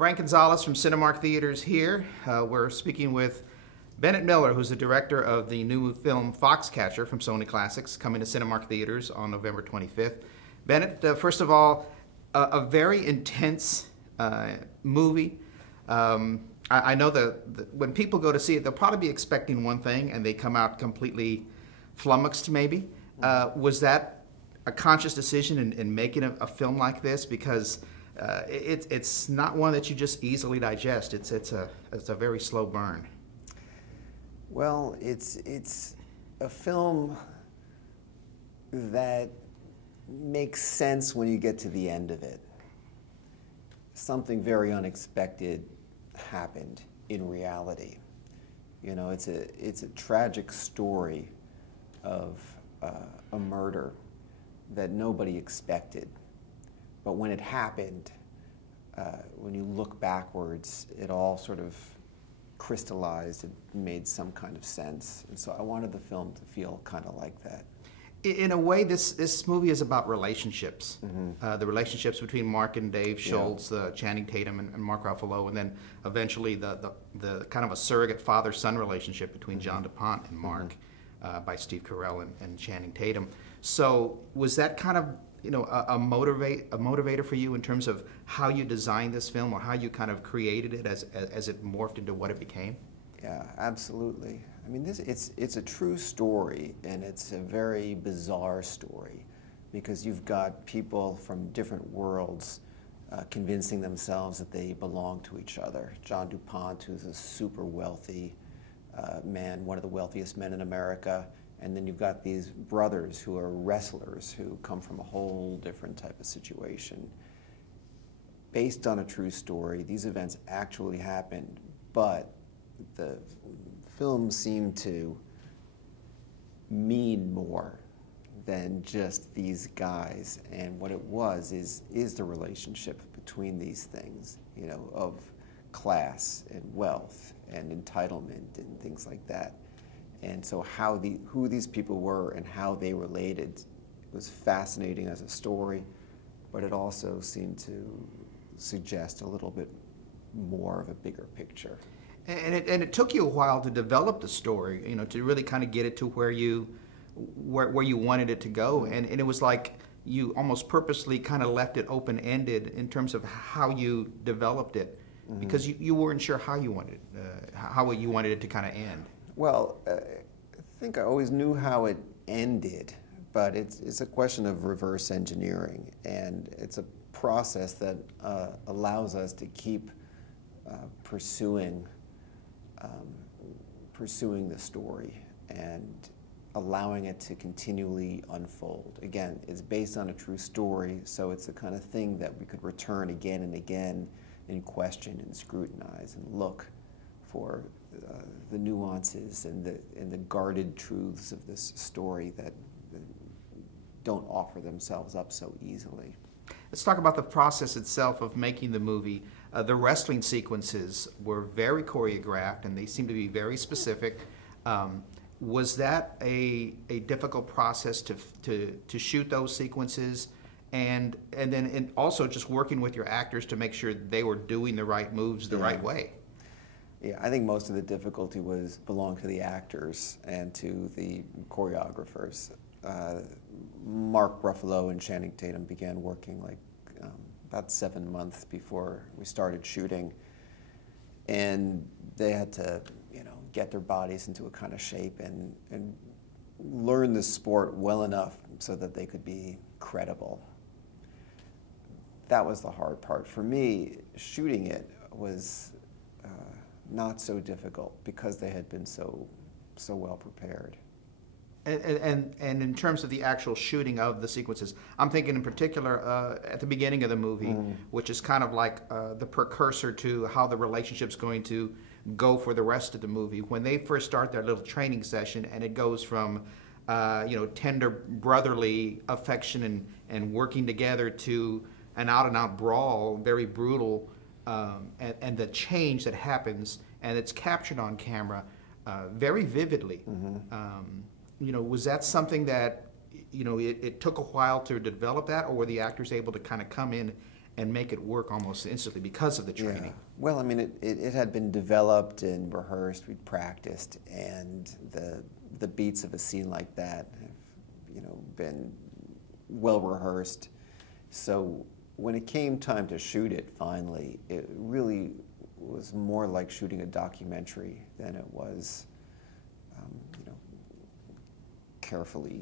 Frank Gonzalez from Cinemark Theaters here. We're speaking with Bennett Miller, who's the director of the new film Foxcatcher from Sony Classics, coming to Cinemark Theaters on November 25th. Bennett, first of all, a very intense movie. I know that when people go to see it, they'll probably be expecting one thing and they come out completely flummoxed maybe. Was that a conscious decision in making a film like this? Because it's not one that you just easily digest. It's a very slow burn. Well, it's a film that makes sense when you get to the end of it. Something very unexpected happened in reality. You know, it's a tragic story of a murder that nobody expected. But when it happened, when you look backwards, it all sort of crystallized and made some kind of sense. And so I wanted the film to feel kind of like that. In a way, this movie is about relationships. Mm-hmm. The relationships between Mark and Dave Schultz, Channing Tatum and Mark Ruffalo, and then eventually the kind of a surrogate father-son relationship between John DuPont and Mark by Steve Carell and Channing Tatum. So was that kind of a motivator for you in terms of how you designed this film, or how you kind of created it as it morphed into what it became? Yeah, absolutely. I mean, it's a true story, and it's a very bizarre story, because you've got people from different worlds convincing themselves that they belong to each other. John DuPont, who's a super wealthy man, one of the wealthiest men in America, and then you've got these brothers who are wrestlers who come from a whole different type of situation. Based on a true story, these events actually happened, but the film seemed to mean more than just these guys. And what it was is the relationship between these things, you know, of class and wealth and entitlement and things like that. And so who these people were and how they related was fascinating as a story, but it also seemed to suggest a little bit more of a bigger picture. And it took you a while to develop the story, you know, to really kind of get it to where you wanted it to go. And it was like you almost purposely kind of left it open-ended in terms of how you developed it, because you weren't sure how you wanted it to kind of end. Well, I think I always knew how it ended, but it's a question of reverse engineering, and it's a process that allows us to keep pursuing the story and allowing it to continually unfold. Again, it's based on a true story, so it's the kind of thing that we could return again and again and question and scrutinize and look for the nuances and the guarded truths of this story that don't offer themselves up so easily. Let's talk about the process itself of making the movie. The wrestling sequences were very choreographed, and they seem to be very specific. Was that a difficult process to shoot those sequences, and then also just working with your actors to make sure they were doing the right moves the right way? Yeah, I think most of the difficulty belonged to the actors and to the choreographers. Mark Ruffalo and Channing Tatum began working about 7 months before we started shooting, and they had to, get their bodies into a kind of shape and learn the sport well enough so that they could be credible. That was the hard part. For me, shooting it was not so difficult because they had been so well prepared. And in terms of the actual shooting of the sequences, I'm thinking in particular at the beginning of the movie, which is kind of like the precursor to how the relationship's going to go for the rest of the movie. When they first start their little training session, and it goes from tender brotherly affection and working together to an out-and-out brawl, very brutal, and the change that happens, and it's captured on camera very vividly. Was that something that it took a while to develop that, or were the actors able to kind of come in and make it work almost instantly because of the training. Yeah. Well, I mean, it had been developed and rehearsed. We'd practiced, and the beats of a scene like that have, you know, been well rehearsed. So when it came time to shoot it, finally, it really was more like shooting a documentary than it was, you know, carefully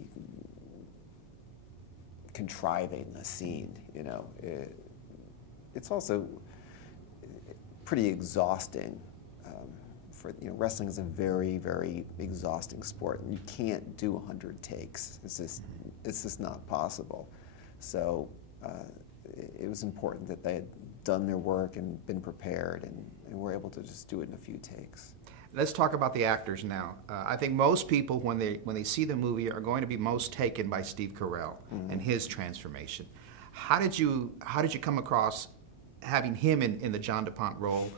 contriving a scene. You know, it's also pretty exhausting. You know, wrestling is a very, very exhausting sport, and you can't do 100 takes. It's just not possible. So it was important that they had done their work and been prepared, and were able to just do it in a few takes. Let's talk about the actors now. I think most people, when they see the movie, are going to be most taken by Steve Carell and his transformation. How did you come across having him in the John DuPont role?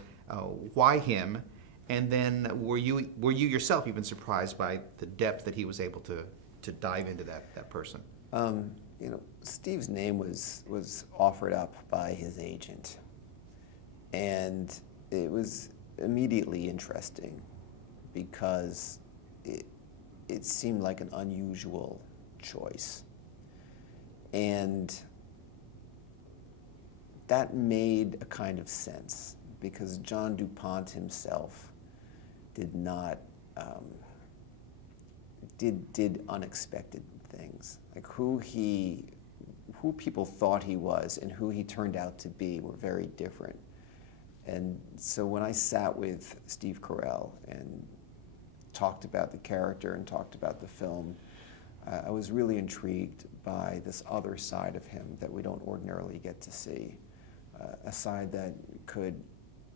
Why him? And then were you yourself even surprised by the depth that he was able to dive into that person? You know, Steve's name was offered up by his agent, and it was immediately interesting because it seemed like an unusual choice, and that made a kind of sense because John DuPont himself did not did unexpected things. Like who people thought he was and who he turned out to be were very different. And so when I sat with Steve Carell and talked about the character and talked about the film, I was really intrigued by this other side of him that we don't ordinarily get to see, a side that could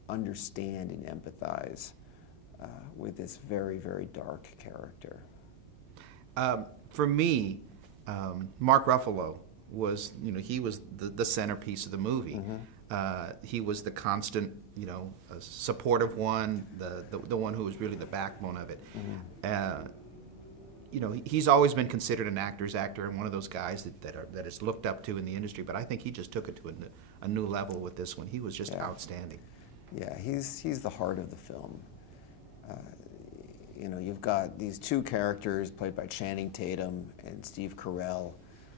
understand and empathize with this very, very dark character. For me, Mark Ruffalo was, you know, he was the centerpiece of the movie. He was the constant, you know, supportive one, the one who was really the backbone of it. You know, he's always been considered an actor's actor and one of those guys that is looked up to in the industry. But I think he just took it to a new level with this one. He was just outstanding. Yeah, he's the heart of the film. You know, you've got these two characters played by Channing Tatum and Steve Carell,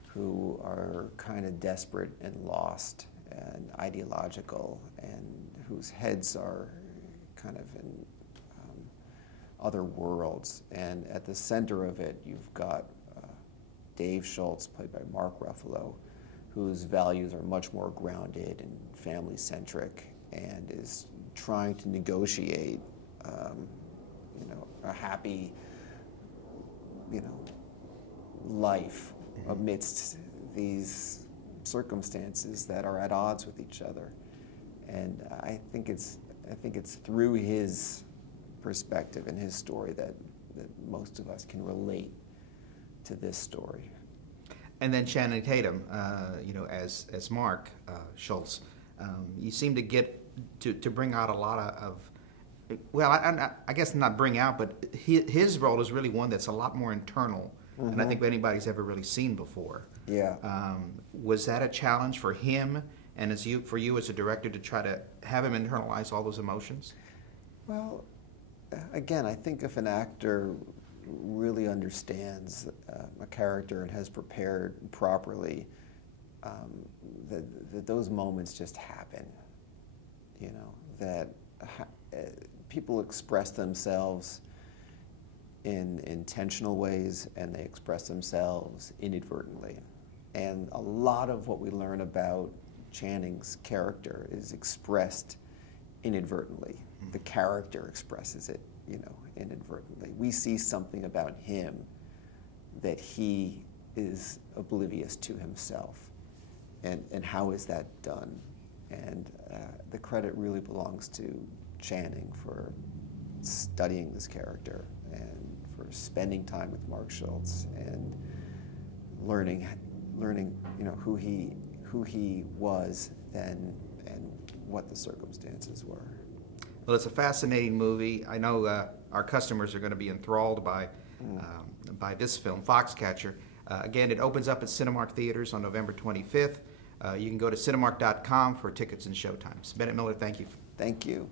who are kind of desperate and lost and ideological, and whose heads are kind of in other worlds. And at the center of it, you've got Dave Schultz, played by Mark Ruffalo, whose values are much more grounded and family-centric, and is trying to negotiate, you know, a happy, you know, life amidst these circumstances that are at odds with each other. And I think it's through his perspective and his story that most of us can relate to this story. And then Channing Tatum, you know, as Mark Schultz, you seem to get to bring out a lot of well, I guess not bring out, but his role is really one that's a lot more internal than I think anybody's ever really seen before. Yeah. Was that a challenge for him, and for you as a director, to try to have him internalize all those emotions? Well, again, I think if an actor really understands a character and has prepared properly, that those moments just happen. You know, that people express themselves in intentional ways, and they express themselves inadvertently. And a lot of what we learn about Channing's character is expressed inadvertently. The character expresses it, you know, inadvertently. We see something about him that he is oblivious to himself. And how is that done? And the credit really belongs to Channing for studying this character and for spending time with Mark Schultz and learning, you know, who he was then and what the circumstances were. Well, it's a fascinating movie. I know our customers are going to be enthralled by this film, Foxcatcher. Again, it opens up at Cinemark theaters on November 25th. You can go to cinemark.com for tickets and showtimes. Bennett Miller, thank you. Thank you.